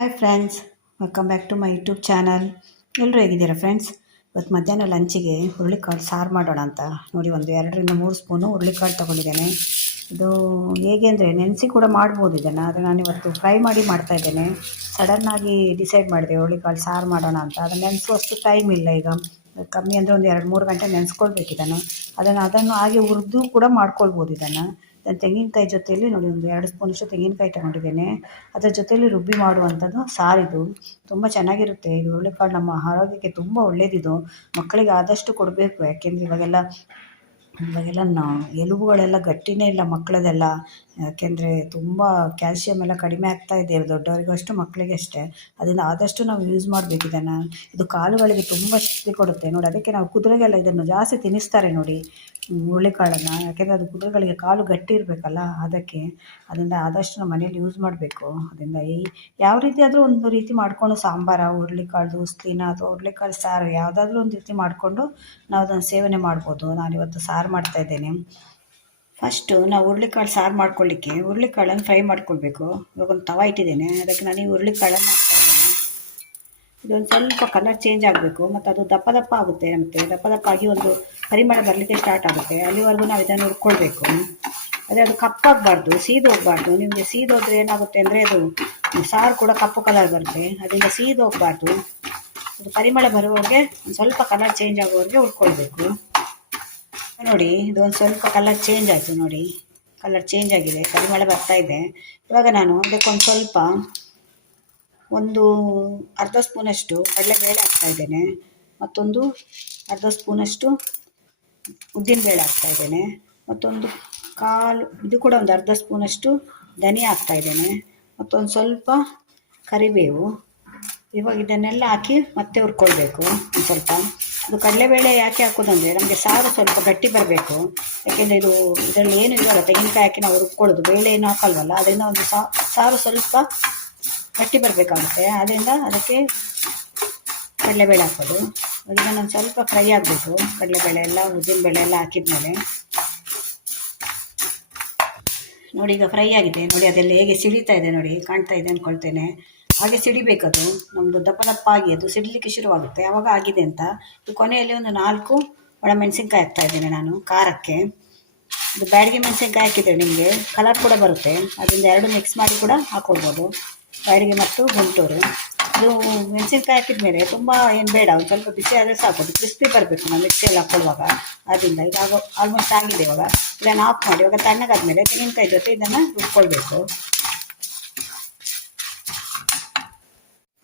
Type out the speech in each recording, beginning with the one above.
Hi friends, welcome back to my YouTube channel. ಎಲ್ಲರೂ ಹೇಗಿದ್ದೀರಾ friends? ಇವತ್ತು ಮಧ್ಯಾಹ್ನ ಲಂಚಿಗೆ ಹುರುಳಿಕಾಳು ಸಾರು ಮಾಡೋಣ ಅಂತ ನೋಡಿ, ಒಂದು 2-3 ಸ್ಪೂನು ಹುರುಳಿಕಾಳು ತೊಗೊಂಡಿದ್ದೇನೆ. ಇದು ಹೇಗೆ ಅಂದರೆ ನೆನೆಸಿ ಕೂಡ ಮಾಡ್ಬೋದು ಇದನ್ನು, ಆದರೆ ನಾನಿವತ್ತು ಫ್ರೈ ಮಾಡಿ ಮಾಡ್ತಾಯಿದ್ದೇನೆ. ಸಡನ್ನಾಗಿ ಡಿಸೈಡ್ ಮಾಡಿದೆ ಹುರುಳಿಕಾಳು ಸಾರು ಮಾಡೋಣ ಅಂತ. ಅದನ್ನು ನೆನೆಸುವಷ್ಟು ಟೈಮ್ ಇಲ್ಲ ಈಗ, ಕಮ್ಮಿ ಅಂದರೆ ಒಂದು 2-3 ಗಂಟೆ ನೆನೆಸ್ಕೊಳ್ಬೇಕು ಇದನ್ನು. ಅದನ್ನು ಹಾಗೆ ಹುರಿದು ಕೂಡ ಮಾಡ್ಕೊಳ್ಬೋದು ಇದನ್ನು. ತೆಂಗಿನಕಾಯಿ ಜೊತೆಯಲ್ಲಿ ನೋಡಿ, ಒಂದು 2 ಸ್ಪೂನಷ್ಟು ತೆಂಗಿನಕಾಯಿ ತಗೊಂಡಿದ್ದೇನೆ. ಅದರ ಜೊತೆಯಲ್ಲಿ ರುಬ್ಬಿ ಮಾಡುವಂಥದ್ದು ಸಾರಿದು. ತುಂಬ ಚೆನ್ನಾಗಿರುತ್ತೆ ಇದು. ಹುರುಳಿಕಾಳು ನಮ್ಮ ಆರೋಗ್ಯಕ್ಕೆ ತುಂಬ ಒಳ್ಳೆಯದಿದು. ಮಕ್ಕಳಿಗೆ ಆದಷ್ಟು ಕೊಡಬೇಕು, ಯಾಕೆಂದರೆ ಇವಾಗೆಲ್ಲ ಎಲುಬುಗಳೆಲ್ಲ ಗಟ್ಟಿನೇ ಇಲ್ಲ ಮಕ್ಕಳದೆಲ್ಲ. ಯಾಕೆಂದರೆ ತುಂಬ ಕ್ಯಾಲ್ಸಿಯಮ್ ಎಲ್ಲ ಕಡಿಮೆ ಆಗ್ತಾ ಇದೆ, ದೊಡ್ಡವರಿಗೂ ಅಷ್ಟು ಮಕ್ಕಳಿಗೆ ಅಷ್ಟೇ. ಅದರಿಂದ ಆದಷ್ಟು ನಾವು ಯೂಸ್ ಮಾಡಬೇಕು ಇದನ್ನು. ಇದು ಕಾಲುಗಳಿಗೆ ತುಂಬ ಶಕ್ತಿ ಕೊಡುತ್ತೆ ನೋಡಿ. ಅದಕ್ಕೆ ನಾವು ಕುದುರೆಗೆಲ್ಲ ಇದನ್ನು ಜಾಸ್ತಿ ತಿನ್ನಿಸ್ತಾರೆ ನೋಡಿ, ಹುರುಳಿಕಾಳನ್ನು. ಯಾಕೆಂದರೆ ಅದು ಕುದುರೆಗಳಿಗೆ ಕಾಲು ಗಟ್ಟಿ ಇರಬೇಕಲ್ಲ, ಅದರಿಂದ ಆದಷ್ಟು ನಮ್ಮ ಮನೇಲಿ ಯೂಸ್ ಮಾಡಬೇಕು. ಅದರಿಂದ ಯಾವ ರೀತಿ ಆದರೂ ಒಂದು ರೀತಿ ಮಾಡಿಕೊಂಡು ಸಾಂಬಾರ, ಹುರುಳಿಕಾಳು ಉಸ್ಲಿನ ಅಥವಾ ಹುರುಳಿಕಾಳು ಸಾರು ಯಾವುದಾದ್ರೂ ಒಂದು ರೀತಿ ಮಾಡಿಕೊಂಡು ನಾವು ಅದನ್ನು ಸೇವನೆ ಮಾಡ್ಬೋದು. ನಾನಿವತ್ತು ಸಾರು ಮಾಡ್ತಾಯಿದ್ದೇನೆ. ಫಸ್ಟು ನಾವು ಹುರುಳಿಕಾಳು ಸಾರು ಮಾಡ್ಕೊಳ್ಳಿಕ್ಕೆ ಹುರುಳಿಕಾಳನ್ನು ಫ್ರೈ ಮಾಡ್ಕೊಳ್ಬೇಕು. ಇವಾಗ ಒಂದು ತವ ಇಟ್ಟಿದ್ದೇನೆ, ಅದಕ್ಕೆ ನಾನು ಈ ಹುರುಳಿಕಾಳನ್ನು ಹಾಕ್ತಾಯಿದ್ದೇನೆ. ಇದೊಂದು ಸ್ವಲ್ಪ ಕಲರ್ ಚೇಂಜ್ ಆಗಬೇಕು, ಮತ್ತು ಅದು ದಪ್ಪ ದಪ್ಪ ಆಗುತ್ತೆ. ಮತ್ತು ದಪ್ಪ ದಪ್ಪ ಆಗಿ ಒಂದು ಪರಿಮಳ ಬರಲಿಕ್ಕೆ ಸ್ಟಾರ್ಟ್ ಆಗುತ್ತೆ. ಅಲ್ಲಿವರೆಗೂ ನಾವು ಇದನ್ನು ಹುರ್ಕೊಳ್ಬೇಕು. ಅದೇ ಅದು ಕಪ್ಪಾಗಬಾರ್ದು, ಸೀದು ಹೋಗಬಾರ್ದು. ನಿಮಗೆ ಸೀದು ಹೋದರೆ ಏನಾಗುತ್ತೆ ಅಂದರೆ ಅದು ಸಾರು ಕೂಡ ಕಪ್ಪು ಕಲರ್ ಬರುತ್ತೆ. ಅದರಿಂದ ಸೀದು ಹೋಗಬಾರ್ದು. ಅದು ಪರಿಮಳ ಬರುವವರೆಗೆ ಒಂದು ಸ್ವಲ್ಪ ಕಲರ್ ಚೇಂಜ್ ಆಗೋವರೆಗೆ ಹುರ್ಕೊಳ್ಬೇಕು. ನೋಡಿ, ಇದು ಒಂದು ಸ್ವಲ್ಪ ಕಲರ್ ಚೇಂಜ್ ಆಯಿತು ನೋಡಿ, ಕಲರ್ ಚೇಂಜ್ ಆಗಿದೆ, ಪರಿಮಳ ಬರ್ತಾ ಇದೆ. ಇವಾಗ ನಾನು ಅದಕ್ಕೊಂದು ಸ್ವಲ್ಪ ಒಂದು ಅರ್ಧ ಸ್ಪೂನಷ್ಟು ಕಡಲೆಬೇಳೆ ಹಾಕ್ತಾಯಿದ್ದೇನೆ. ಮತ್ತೊಂದು ಅರ್ಧ ಸ್ಪೂನಷ್ಟು ಉದ್ದಿನಬೇಳೆ ಹಾಕ್ತಾಯಿದ್ದೇನೆ. ಮತ್ತೊಂದು ಇದು ಕೂಡ ಒಂದು ಅರ್ಧ ಸ್ಪೂನಷ್ಟು ಧನಿಯಾ ಹಾಕ್ತಾಯಿದ್ದೇನೆ. ಮತ್ತೊಂದು ಸ್ವಲ್ಪ ಕರಿಬೇವು. ಇವಾಗ ಇದನ್ನೆಲ್ಲ ಹಾಕಿ ಮತ್ತೆ ಹುರ್ಕೊಳ್ಬೇಕು ಒಂದು ಸ್ವಲ್ಪ. ಇದು ಕಡಲೆಬೇಳೆ ಯಾಕೆ ಹಾಕೋದಂದರೆ ನಮಗೆ ಸಾರು ಸ್ವಲ್ಪ ಗಟ್ಟಿ ಬರಬೇಕು. ಯಾಕೆಂದರೆ ಇದರಲ್ಲಿ ಏನು ಇರೋಲ್ಲ, ತೆಂಗಿನಕಾಯಿ ಹಾಕಿ ನಾವು ರುಬ್ಕೊಳ್ಳೋದು, ಬೇಳೆ ಏನು ಹಾಕಲ್ವಲ್ಲ. ಅದರಿಂದ ಒಂದು ಸಾರು ಸ್ವಲ್ಪ ಗಟ್ಟಿ ಬರಬೇಕಾಗುತ್ತೆ. ಅದರಿಂದ ಅದಕ್ಕೆ ಕಡಲೆಬೇಳೆ ಹಾಕೋದು. ಅದನ್ನು ಒಂದು ಸ್ವಲ್ಪ ಫ್ರೈ ಆಗಬೇಕು, ಕಡಲೆಬೇಳೆ ಎಲ್ಲ ಉದ್ದಿನಬೇಳೆ ಎಲ್ಲ ಹಾಕಿದ್ಮೇಲೆ. ನೋಡಿ, ಈಗ ಫ್ರೈ ಆಗಿದೆ ನೋಡಿ, ಅದೆಲ್ಲ ಹೇಗೆ ಸಿಡಿತಾ ಇದೆ ನೋಡಿ, ಕಾಣ್ತಾ ಇದೆ ಅಂದ್ಕೊಳ್ತೇನೆ. ಹಾಗೆ ಸಿಡಿಬೇಕದು, ನಮ್ಮದು ದಪ್ಪ ದಪ್ಪ ಆಗಿ ಅದು ಸಿಡಿಲಿಕ್ಕೆ ಶುರುವಾಗುತ್ತೆ. ಆವಾಗ ಆಗಿದೆ ಅಂತ. ಈ ಕೊನೆಯಲ್ಲಿ ಒಂದು 4 ಒಣಮೆಣಸಿನ್ಕಾಯಿ ಹಾಕ್ತಾಯಿದ್ದೇನೆ ನಾನು ಖಾರಕ್ಕೆ. ಇದು ಬ್ಯಾಡಗಿ ಮೆಣಸಿನ್ಕಾಯಿ ಹಾಕಿದರೆ ನಿಮಗೆ ಕಲರ್ ಕೂಡ ಬರುತ್ತೆ. ಅದರಿಂದ 2 ಮಿಕ್ಸ್ ಮಾಡಿ ಕೂಡ ಹಾಕ್ಕೊಳ್ಬೋದು, ಬ್ಯಾಡಗಿ ಮತ್ತು ಗುಂಟೂರು. ಇದು ಮೆಣಸಿನ್ಕಾಯಿ ಹಾಕಿದ ಮೇಲೆ ತುಂಬ ಏನು ಬೇಡ, ಒಂದು ಸ್ವಲ್ಪ ಬಿಸಿ ಆದರೆ ಸಾಕೋದು, ಕ್ರಿಸ್ಪಿ ಬರಬೇಕು ನಾವು ಮಿಕ್ಸಿಯಲ್ಲಿ ಹಾಕ್ಕೊಳ್ಳುವಾಗ. ಆದ್ದರಿಂದ ಇದಾಗ ಆಲ್ಮೋಸ್ಟ್ ಆಗಿದೆ. ಇವಾಗ ಇದನ್ನು ಆಫ್ ಮಾಡಿ, ಇವಾಗ ತಣ್ಣಗಾದ್ಮೇಲೆ ತೆಂಗಿನಕಾಯಿ ಜೊತೆ ಇದನ್ನು ರುಬ್ಕೊಳ್ಬೇಕು.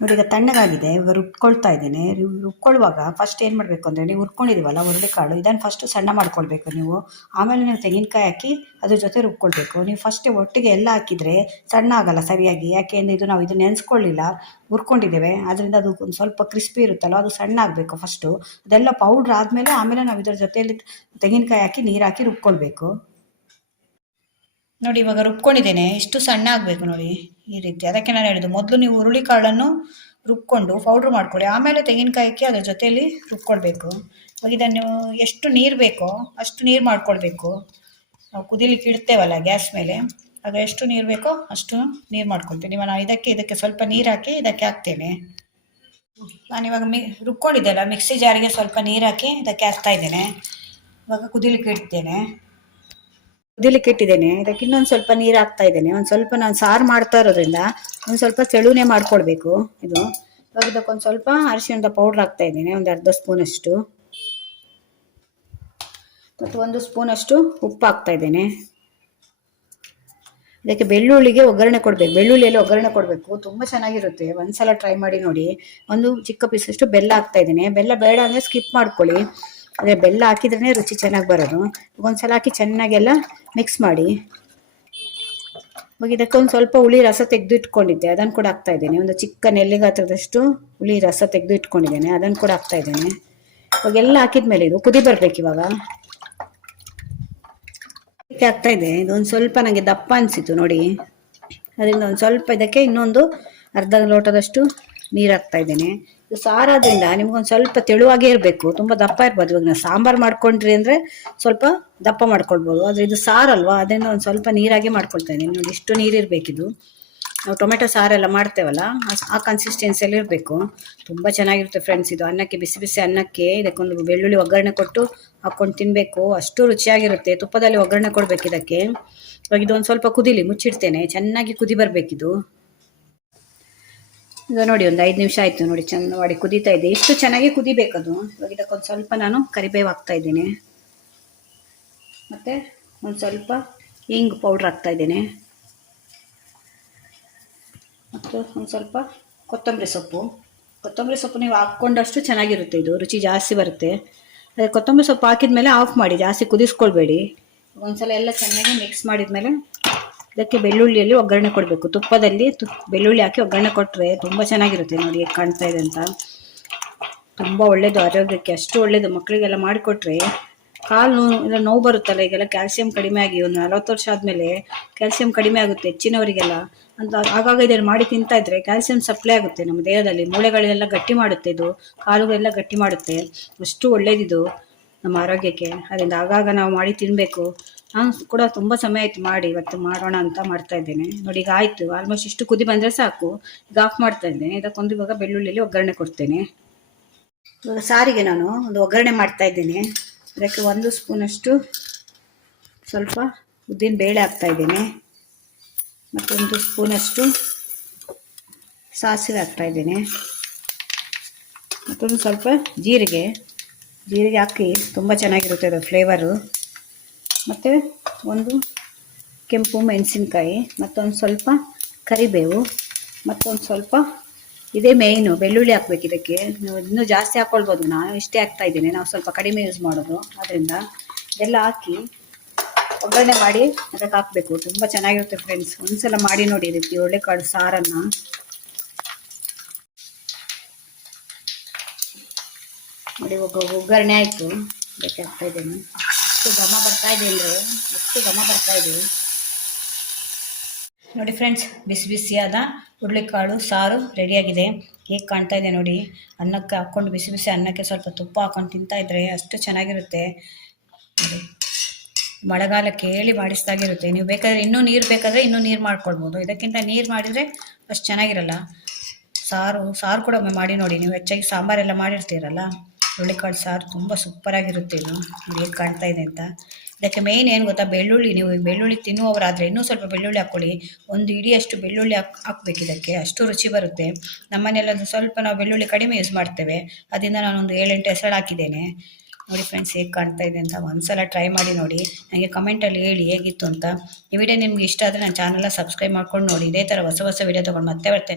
ನೋಡಿ, ಈಗ ತಣ್ಣಗಾಗಿದೆ. ಇವಾಗ ರುಬ್ಕೊಳ್ತಾ ಇದ್ದೇನೆ. ರುಬ್ಕೊಳ್ಳುವಾಗ ಫಸ್ಟ್ ಏನು ಮಾಡಬೇಕು ಅಂದರೆ, ನೀವು ಹುರ್ಕೊಂಡಿದ್ದೀವಲ್ಲ ಹುರುಳಿಕಾಳು, ಇದನ್ನು ಫಸ್ಟು ಸಣ್ಣ ಮಾಡ್ಕೊಳ್ಬೇಕು ನೀವು. ಆಮೇಲೆ ನೀವು ತೆಂಗಿನಕಾಯಿ ಹಾಕಿ ಅದ್ರ ಜೊತೆ ರುಬ್ಕೊಳ್ಬೇಕು. ನೀವು ಫಸ್ಟೇ ಒಟ್ಟಿಗೆ ಎಲ್ಲ ಹಾಕಿದರೆ ಸಣ್ಣ ಆಗಲ್ಲ ಸರಿಯಾಗಿ. ಯಾಕೆಂದರೆ ನಾವು ಇದು ನೆನೆಸ್ಕೊಳ್ಳಿಲ್ಲ, ಹುರ್ಕೊಂಡಿದ್ದೇವೆ. ಅದರಿಂದ ಅದು ಒಂದು ಸ್ವಲ್ಪ ಕ್ರಿಸ್ಪಿ ಇರುತ್ತಲ್ಲ, ಅದು ಸಣ್ಣ ಆಗಬೇಕು ಫಸ್ಟು. ಅದೆಲ್ಲ ಪೌಡ್ರ್ ಆದಮೇಲೆ ಆಮೇಲೆ ನಾವು ಇದರ ಜೊತೆಯಲ್ಲಿ ತೆಂಗಿನಕಾಯಿ ಹಾಕಿ ನೀರು ಹಾಕಿ ರುಬ್ಕೊಳ್ಬೇಕು. ನೋಡಿ, ಇವಾಗ ರುಬ್ಕೊಂಡಿದ್ದೇನೆ. ಇಷ್ಟು ಸಣ್ಣ ಆಗಬೇಕು ನೋಡಿ, ಈ ರೀತಿ. ಅದಕ್ಕೆ ನಾನು ಹೇಳಿದ್ದು, ಮೊದಲು ನೀವು ಹುರುಳಿಕಾಳನ್ನು ರುಬ್ಕೊಂಡು ಪೌಡ್ರ್ ಮಾಡ್ಕೊಳ್ಳಿ, ಆಮೇಲೆ ತೆಂಗಿನಕಾಯಿ ಹಾಕಿ ಅದ್ರ ಜೊತೆಯಲ್ಲಿ ರುಬ್ಕೊಳ್ಬೇಕು. ಇವಾಗ ಇದನ್ನು ಎಷ್ಟು ನೀರು ಬೇಕೋ ಅಷ್ಟು ನೀರು ಮಾಡ್ಕೊಳ್ಬೇಕು. ನಾವು ಕುದಿಲಿಕ್ಕೆ ಇಡ್ತೇವಲ್ಲ ಗ್ಯಾಸ್ ಮೇಲೆ, ಆಗ ಎಷ್ಟು ನೀರು ಬೇಕೋ ಅಷ್ಟು ನೀರು ಮಾಡ್ಕೊಳ್ತೀನಿ. ನಾನು ಇದಕ್ಕೆ ಸ್ವಲ್ಪ ನೀರು ಹಾಕಿ ಇದಕ್ಕೆ ಹಾಕ್ತೇನೆ. ನಾನಿವಾಗ ರುಬ್ಕೊಂಡಿದ್ದೆಲ್ಲ ಮಿಕ್ಸಿ ಜಾರಿಗೆ ಸ್ವಲ್ಪ ನೀರು ಹಾಕಿ ಇದಕ್ಕೆ ಹಾಕ್ತಾ ಇದ್ದೇನೆ. ಇವಾಗ ಕುದಿಲಿಕ್ಕೆ ಇಡ್ತೇನೆ. ಕುದಿಲಿಕ್ಕೆ ಇಟ್ಟಿದ್ದೇನೆ. ಇದಕ್ಕೆ ಇನ್ನೊಂದು ಸ್ವಲ್ಪ ನೀರು ಹಾಕ್ತಾ ಇದ್ದೇನೆ. ಒಂದು ಸ್ವಲ್ಪ ನಾನು ಸಾರು ಮಾಡ್ತಾ ಇರೋದ್ರಿಂದ ಒಂದು ಸ್ವಲ್ಪ ತೆಳುನೆ ಮಾಡ್ಕೊಳ್ಬೇಕು ಇದು. ಇವಾಗ ಇದಕ್ಕೊಂದು ಸ್ವಲ್ಪ ಅರಿಶಿಣದ ಪೌಡ್ರ್ ಹಾಕ್ತಾ ಇದ್ದೇನೆ, ಒಂದು ಅರ್ಧ ಸ್ಪೂನಷ್ಟು. ಮತ್ತು 1 ಸ್ಪೂನಷ್ಟು ಉಪ್ಪು ಹಾಕ್ತಾ ಇದ್ದೇನೆ. ಇದಕ್ಕೆ ಬೆಳ್ಳುಳ್ಳಿಗೆ ಒಗ್ಗರಣೆ ಕೊಡಬೇಕು, ಬೆಳ್ಳುಳ್ಳಿಯಲ್ಲಿ ಒಗ್ಗರಣೆ ಕೊಡಬೇಕು, ತುಂಬ ಚೆನ್ನಾಗಿರುತ್ತೆ. ಒಂದ್ಸಲ ಟ್ರೈ ಮಾಡಿ ನೋಡಿ. ಒಂದು ಚಿಕ್ಕ ಪೀಸಷ್ಟು ಬೆಲ್ಲ ಹಾಕ್ತಾ ಇದ್ದೇನೆ. ಬೆಲ್ಲ ಬೇಡ ಅಂದರೆ ಸ್ಕಿಪ್ ಮಾಡ್ಕೊಳ್ಳಿ, ಆದರೆ ಬೆಲ್ಲ ಹಾಕಿದ್ರೇ ರುಚಿ ಚೆನ್ನಾಗಿ ಬರೋದು. ಒಂದ್ಸಲ ಹಾಕಿ ಚೆನ್ನಾಗೆಲ್ಲ ಮಿಕ್ಸ್ ಮಾಡಿ. ಇವಾಗ ಇದಕ್ಕೊಂದು ಸ್ವಲ್ಪ ಹುಳಿ ರಸ ತೆಗೆದು ಇಟ್ಕೊಂಡಿದ್ದೆ, ಅದನ್ನು ಕೂಡ ಹಾಕ್ತಾ ಇದ್ದೇನೆ. ಒಂದು ಚಿಕ್ಕ ನೆಲ್ಲಿಗಾತ್ರದಷ್ಟು ಹುಳಿ ರಸ ತೆಗೆದು ಇಟ್ಕೊಂಡಿದ್ದೇನೆ, ಅದನ್ನು ಕೂಡ ಹಾಕ್ತಾ ಇದ್ದೇನೆ. ಇವಾಗೆಲ್ಲ ಹಾಕಿದ್ಮೇಲೆ ಇದು ಕುದಿ ಬರ್ಬೇಕು. ಇವಾಗ ಆಗ್ತಾ ಇದೆ. ಇದೊಂದು ಸ್ವಲ್ಪ ನನಗೆ ದಪ್ಪ ಅನಿಸಿತು ನೋಡಿ, ಅದರಿಂದ ಒಂದು ಸ್ವಲ್ಪ ಇದಕ್ಕೆ ಇನ್ನೊಂದು ಅರ್ಧ ಲೋಟದಷ್ಟು ನೀರು ಹಾಕ್ತಾ ಇದ್ದೇನೆ. ಇದು ಸಾರಾದ್ರಿಂದ ನಿಮ್ಗೊಂದು ಸ್ವಲ್ಪ ತೆಳುವಾಗೇ ಇರಬೇಕು, ತುಂಬ ದಪ್ಪ ಇರ್ಬೋದು. ಇವಾಗ ನಾವು ಸಾಂಬಾರು ಮಾಡ್ಕೊಂಡ್ರಿ ಅಂದರೆ ಸ್ವಲ್ಪ ದಪ್ಪ ಮಾಡ್ಕೊಳ್ಬೋದು, ಆದರೆ ಇದು ಸಾರಲ್ವಾ, ಅದರಿಂದ ಒಂದು ಸ್ವಲ್ಪ ನೀರಾಗೆ ಮಾಡ್ಕೊಳ್ತಾ ಇದ್ದೀನಿ ನೋಡಿ. ಇಷ್ಟು ನೀರು ಇರಬೇಕಿದು. ನಾವು ಟೊಮೆಟೊ ಸಾರೆಲ್ಲ ಮಾಡ್ತೇವಲ್ಲ ಆ ಕನ್ಸಿಸ್ಟೆನ್ಸಿಯಲ್ಲಿ ಇರಬೇಕು. ತುಂಬ ಚೆನ್ನಾಗಿರುತ್ತೆ ಫ್ರೆಂಡ್ಸ್. ಇದು ಅನ್ನಕ್ಕೆ ಬಿಸಿ ಬಿಸಿ ಅನ್ನಕ್ಕೆ ಇದಕ್ಕೊಂದು ಬೆಳ್ಳುಳ್ಳಿ ಒಗ್ಗರಣೆ ಕೊಟ್ಟು ಹಾಕ್ಕೊಂಡು ತಿನ್ನಬೇಕು. ಅಷ್ಟು ರುಚಿಯಾಗಿರುತ್ತೆ. ತುಪ್ಪದಲ್ಲಿ ಒಗ್ಗರಣೆ ಕೊಡಬೇಕು ಇದಕ್ಕೆ. ಇವಾಗ ಇದೊಂದು ಸ್ವಲ್ಪ ಕುದಿಲಿ, ಮುಚ್ಚಿಡ್ತೇನೆ. ಚೆನ್ನಾಗಿ ಕುದಿ ಬರಬೇಕಿದು. ಈಗ ನೋಡಿ ಒಂದು 5 ನಿಮಿಷ ಆಯಿತು ನೋಡಿ, ಚೆಂದ ಮಾಡಿ ಕುದೀತಾ ಇದೆ. ಇಷ್ಟು ಚೆನ್ನಾಗಿ ಕುದಿಬೇಕದು. ಇವಾಗ ಇದಕ್ಕೊಂದು ಸ್ವಲ್ಪ ನಾನು ಕರಿಬೇವು ಹಾಕ್ತಾ ಇದ್ದೇನೆ, ಮತ್ತು ಒಂದು ಸ್ವಲ್ಪ ಹಿಂಗ್ ಪೌಡ್ರ್ ಹಾಕ್ತಾ ಇದ್ದೇನೆ, ಮತ್ತು ಒಂದು ಸ್ವಲ್ಪ ಕೊತ್ತಂಬರಿ ಸೊಪ್ಪು ನೀವು ಹಾಕ್ಕೊಂಡಷ್ಟು ಚೆನ್ನಾಗಿರುತ್ತೆ. ಇದು ರುಚಿ ಜಾಸ್ತಿ ಬರುತ್ತೆ. ಅದೇ ಕೊತ್ತಂಬರಿ ಸೊಪ್ಪು ಹಾಕಿದ ಮೇಲೆ ಆಫ್ ಮಾಡಿ, ಜಾಸ್ತಿ ಕುದಿಸ್ಕೊಳ್ಬೇಡಿ. ಒಂದ್ಸಲ ಎಲ್ಲ ಚೆನ್ನಾಗಿ ಮಿಕ್ಸ್ ಮಾಡಿದ ಮೇಲೆ ಇದಕ್ಕೆ ಬೆಳ್ಳುಳ್ಳಿಯಲ್ಲಿ ಒಗ್ಗರಣೆ ಕೊಡಬೇಕು. ತುಪ್ಪದಲ್ಲಿ ಬೆಳ್ಳುಳ್ಳಿ ಹಾಕಿ ಒಗ್ಗರಣೆ ಕೊಟ್ಟರೆ ತುಂಬ ಚೆನ್ನಾಗಿರುತ್ತೆ. ನೋಡಿ ಹೇಗೆ ಕಾಣ್ತಾ ಇದೆ ಅಂತ. ತುಂಬ ಒಳ್ಳೆಯದು ಆರೋಗ್ಯಕ್ಕೆ, ಅಷ್ಟು ಒಳ್ಳೆಯದು. ಮಕ್ಕಳಿಗೆಲ್ಲ ಮಾಡಿಕೊಟ್ರೆ ಕಾಲು ಎಲ್ಲ ನೋವು ಬರುತ್ತಲ್ಲ, ಈಗೆಲ್ಲ ಕ್ಯಾಲ್ಸಿಯಂ ಕಡಿಮೆ ಆಗಿ ಒಂದು 40 ವರ್ಷ ಆದಮೇಲೆ ಕ್ಯಾಲ್ಸಿಯಂ ಕಡಿಮೆ ಆಗುತ್ತೆ ಹೆಚ್ಚಿನವರಿಗೆಲ್ಲ ಅಂತ. ಆಗಾಗ ಇದನ್ನು ಮಾಡಿ ತಿಂತಾ ಇದ್ರೆ ಕ್ಯಾಲ್ಸಿಯಂ ಸಪ್ಲೈ ಆಗುತ್ತೆ ನಮ್ಮ ದೇಹದಲ್ಲಿ. ಮೂಳೆಗಳೆಲ್ಲ ಗಟ್ಟಿ ಮಾಡುತ್ತೆ ಇದು, ಕಾಲುಗಳೆಲ್ಲ ಗಟ್ಟಿ ಮಾಡುತ್ತೆ. ಅಷ್ಟು ಒಳ್ಳೇದಿದು ನಮ್ಮ ಆರೋಗ್ಯಕ್ಕೆ. ಅದರಿಂದ ಆಗಾಗ ನಾವು ಮಾಡಿ ತಿನ್ನಬೇಕು. ನಾನು ಕೂಡ ತುಂಬ ಸಮಯ ಆಯಿತು ಮಾಡಿ, ಇವತ್ತು ಮಾಡೋಣ ಅಂತ ಮಾಡ್ತಾ ಇದ್ದೇನೆ. ನೋಡಿ ಈಗ ಆಯಿತು, ಆಲ್ಮೋಸ್ಟ್ ಇಷ್ಟು ಕುದಿ ಬಂದರೆ ಸಾಕು. ಈಗ ಆಫ್ ಮಾಡ್ತಾ ಇದ್ದೇನೆ. ಇದಕ್ಕೊಂದು ಇವಾಗ ಬೆಳ್ಳುಳ್ಳಿಯಲ್ಲಿ ಒಗ್ಗರಣೆ ಕೊಡ್ತೇನೆ. ಇವಾಗ ಸಾರಿಗೆ ನಾನು ಒಂದು ಒಗ್ಗರಣೆ ಮಾಡ್ತಾ ಇದ್ದೇನೆ. ಅದಕ್ಕೆ 1 ಸ್ಪೂನಷ್ಟು ಸ್ವಲ್ಪ ಉದ್ದಿನ ಬೇಳೆ ಹಾಕ್ತಾ ಇದ್ದೇನೆ, ಮತ್ತೊಂದು ಸ್ಪೂನಷ್ಟು ಸಾಸಿವೆ ಹಾಕ್ತಾ ಇದ್ದೇನೆ, ಮತ್ತೊಂದು ಸ್ವಲ್ಪ ಜೀರಿಗೆ ಹಾಕಿ ತುಂಬ ಚೆನ್ನಾಗಿರುತ್ತೆ ಅದು ಫ್ಲೇವರು. ಮತ್ತು ಒಂದು ಕೆಂಪು ಮೆಣಸಿನ್ಕಾಯಿ, ಮತ್ತೊಂದು ಸ್ವಲ್ಪ ಕರಿಬೇವು, ಮತ್ತೊಂದು ಸ್ವಲ್ಪ ಇದೇ ಮೇಯ್ನು ಬೆಳ್ಳುಳ್ಳಿ ಹಾಕ್ಬೇಕು ಇದಕ್ಕೆ. ನೀವು ಇನ್ನೂ ಜಾಸ್ತಿ ಹಾಕ್ಕೊಳ್ಬೋದು, ನಾನು ಇಷ್ಟೇ ಹಾಕ್ತಾ ಇದ್ದೀನಿ. ನಾವು ಸ್ವಲ್ಪ ಕಡಿಮೆ ಯೂಸ್ ಮಾಡೋದು, ಆದ್ದರಿಂದ ಇದೆಲ್ಲ ಹಾಕಿ ಒಗ್ಗರಣೆ ಮಾಡಿ ಅದಕ್ಕೆ ಹಾಕಬೇಕು. ತುಂಬ ಚೆನ್ನಾಗಿರುತ್ತೆ ಫ್ರೆಂಡ್ಸ್. ಒಂದ್ಸಲ ಮಾಡಿ ನೋಡಿ ಈ ರೀತಿ ಒಳ್ಳೆಕಾಳು ಸಾರನ್ನು. ನೋಡಿ ಒಗ್ಗರಣೆ ಆಯಿತು, ಅದಕ್ಕೆ ಹಾಕ್ತಾ ಇದ್ದೇನೆ. ಎಷ್ಟು ಘಮ ಬರ್ತಾ ಇದೆ ಅಂದರೆ, ಎಷ್ಟು ಘಮ ಬರ್ತಾ ಇದೆ ನೋಡಿ ಫ್ರೆಂಡ್ಸ್. ಬಿಸಿ ಬಿಸಿಯಾದ ಹುರುಳಿಕಾಳು ಸಾರು ರೆಡಿಯಾಗಿದೆ. ಹೇಗೆ ಕಾಣ್ತಾ ಇದೆ ನೋಡಿ. ಅನ್ನಕ್ಕೆ ಹಾಕ್ಕೊಂಡು ಬಿಸಿ ಬಿಸಿ ಅನ್ನಕ್ಕೆ ಸ್ವಲ್ಪ ತುಪ್ಪ ಹಾಕ್ಕೊಂಡು ತಿಂತಾ ಇದ್ರೆ ಅಷ್ಟು ಚೆನ್ನಾಗಿರುತ್ತೆ ನೋಡಿ. ಮಳೆಗಾಲಕ್ಕೆ ಹೇಳಿ ಮಾಡಿಸ್ದಾಗಿರುತ್ತೆ. ನೀವು ಬೇಕಾದರೆ ಇನ್ನೂ ನೀರು ಮಾಡ್ಕೊಳ್ಬೋದು. ಇದಕ್ಕಿಂತ ನೀರು ಮಾಡಿದರೆ ಅಷ್ಟು ಚೆನ್ನಾಗಿರಲ್ಲ. ಸಾರು ಕೂಡ ಮಾಡಿ ನೋಡಿ. ನೀವು ಹೆಚ್ಚಾಗಿ ಸಾಂಬಾರೆಲ್ಲ ಮಾಡಿರ್ತೀರಲ್ಲ, ಹುರುಳಿಕಾಳು ಸಾರು ತುಂಬ ಸೂಪರಾಗಿರುತ್ತೆ. ಇದು ಹೇಗೆ ಕಾಣ್ತಾ ಇದೆ ಅಂತ. ಇದಕ್ಕೆ ಮೇಯ್ನ್ ಏನು ಗೊತ್ತಾ, ಬೆಳ್ಳುಳ್ಳಿ. ನೀವು ಬೆಳ್ಳುಳ್ಳಿ ತಿನ್ನುವವರಾದರೆ ಇನ್ನೂ ಸ್ವಲ್ಪ ಬೆಳ್ಳುಳ್ಳಿ ಹಾಕ್ಕೊಳ್ಳಿ. 1 ಇಡಿಯಷ್ಟು ಬೆಳ್ಳುಳ್ಳಿ ಹಾಕ್ಬೇಕು ಇದಕ್ಕೆ, ಅಷ್ಟು ರುಚಿ ಬರುತ್ತೆ. ನಮ್ಮನೆಯಲ್ಲೊಂದು ಸ್ವಲ್ಪ ನಾವು ಬೆಳ್ಳುಳ್ಳಿ ಕಡಿಮೆ ಯೂಸ್ ಮಾಡ್ತೇವೆ, ಅದರಿಂದ ನಾನೊಂದು 7-8 ಹೆಸರು ಹಾಕಿದ್ದೇನೆ. ನೋಡಿ ಫ್ರೆಂಡ್ಸ್ ಹೇಗೆ ಕಾಣ್ತಾ ಇದೆ ಅಂತ. ಒಂದ್ಸಲ ಟ್ರೈ ಮಾಡಿ ನೋಡಿ, ನನಗೆ ಕಮೆಂಟಲ್ಲಿ ಹೇಳಿ ಹೇಗಿತ್ತು ಅಂತ. ಈ ವಿಡಿಯೋ ನಿಮ್ಗೆ ಇಷ್ಟ ಆದರೆ ನನ್ನ ಚಾನಲ್ನ ಸಬ್ಸ್ಕ್ರೈಬ್ ಮಾಡ್ಕೊಂಡು ನೋಡಿ. ಇದೇ ಥರ ಹೊಸ ವಿಡಿಯೋ ತೊಗೊಂಡು ಮತ್ತೆ ಬರ್ತೇನೆ.